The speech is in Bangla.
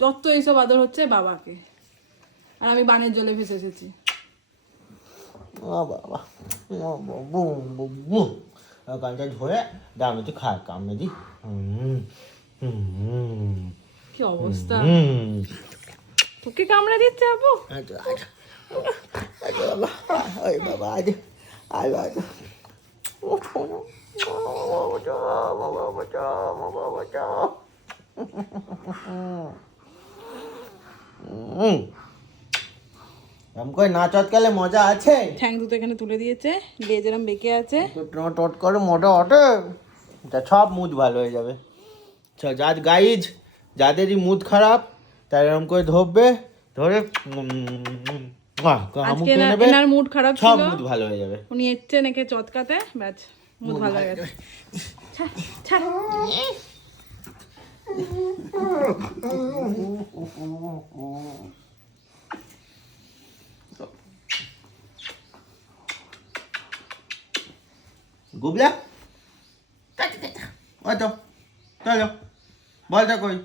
যত এইসব আদর হচ্ছে বাবাকে, আর আমি বানের জলে ভেসে এসেছি। ও বাবা, ও বাবু বাবু, গানটা ধরে দাম একটু খায় কামড়ে দি। কি অবস্থা, তোকে কামড়ে দিচ্ছে আপু? আচ্ছা আচ্ছা আচ্ছা বাবা, ওই বাবা আজ আজ আজ ও শোনো, বাবা বাঁচাও, বাবা বাঁচাও। এরকম করে না চটকালে মজা আছে? ঠ্যাং দুটো এখানে তুলে দিয়েছে, লেজ এরম বেঁকে আছে। টট করে মোটা ওঠে, সব মুড ভালো হয়ে যাবে। গাইজ, যাদেরই মুড খারাপ তারা এরকম করে ধরবে, ধরে আজকে এনার মুড খারাপ সব ছিল, মুড ভালো হয়ে যাবে। উনি এসছেন একে চটকাতে, ব্যাস মুড ভালো হয়ে গেছে। গুবলা, ওই তো চলো, বলটা কই?